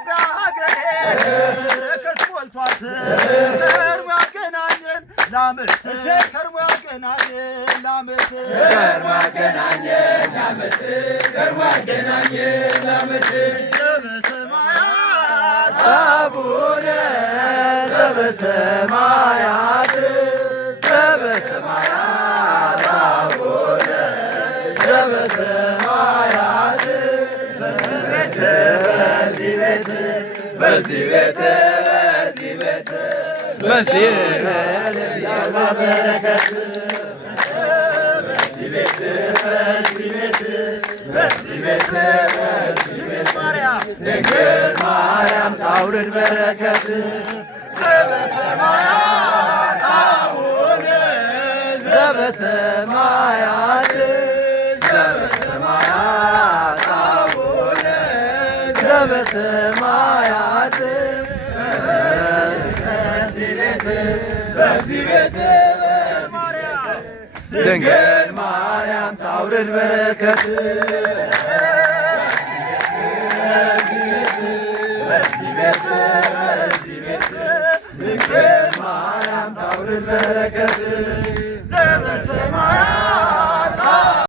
ኢትዮጵያ ሀገሬ በረከት ሞልቷት ከርሞ ያገናኘን ለዓመት ከርሞ ያገናኘን ለዓመት ከርሞ ያገናኘን ለዓመት ከርሞ ያገናኘን ለዓመት ዘበሰማያት አቡነ ዘበሰማያት ዘበሰማያት አቡነ ዘበሰማያት በዚህ ቤት ያለ በረከት በዚህ ቤት ድንግል ማርያም ታውርድ በረከት ዘበሰማያት አቡነ ዘበሰማያት ዘበሰማያት አቡነ ዘበሰማያት በዚህ ቤት ድንግል ማርያም ታውርድ በረከት በዚህ ቤት ድንግል ማርያም ታውርድ በረከት ዘበሰማያት